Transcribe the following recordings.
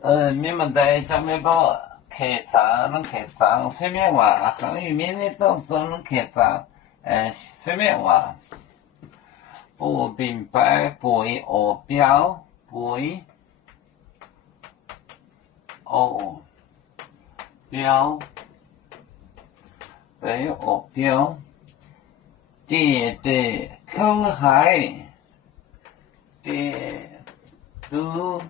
你们在下面个客栈，能客栈飞面话，汉语面的都是能客栈，飞面话，不明白背学标背学标背学标，的口海的都。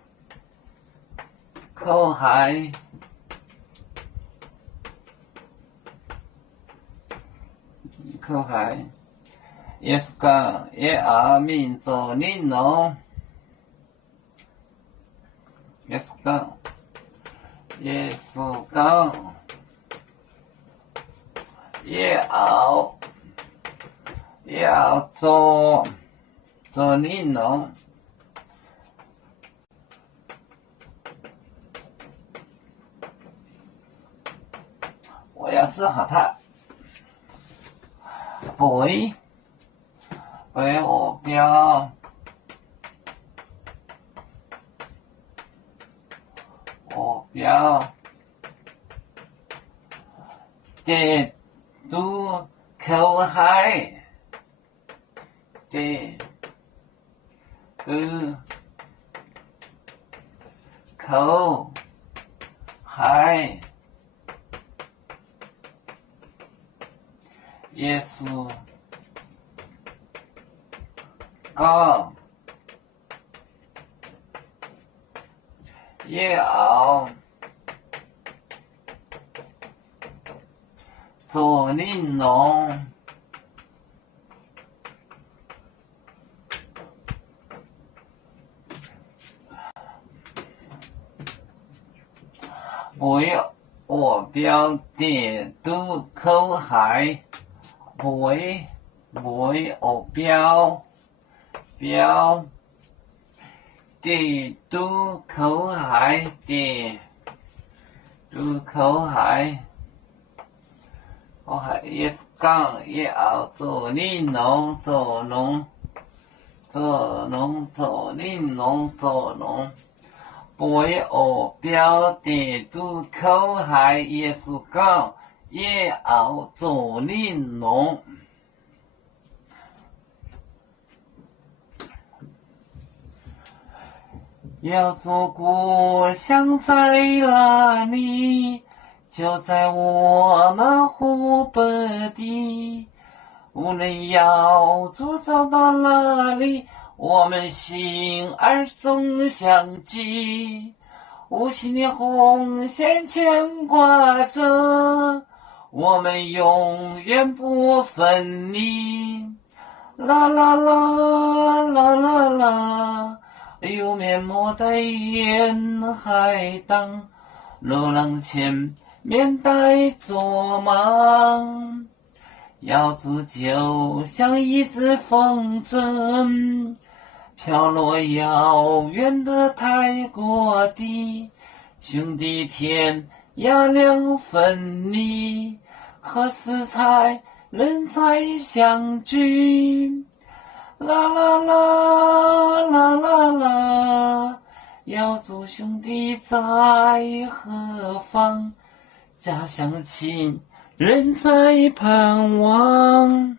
口海耶稣讲耶阿民族领农，耶稣讲要做领农。我要治好它，背我标，的都口海的都口海。耶稣讲要做领农，为我标的都口海。背学标的都口海的都口海，也是讲也要做领农做农，背学标的都口海也是讲。也要做领农，要做故乡在哪里？就在我们湖北地。无论要走到哪里，我们心儿总相系，无形的红线牵挂着。我们永远不分离，啦啦啦啦啦啦，有面膜在沿海荡，流浪前面带着忙，要煮就像一只风筝，飘落遥远的泰国地，兄弟天涯两分离，何时才能再相聚？啦啦啦啦啦啦，要做兄弟在何方？家乡亲人在盼望。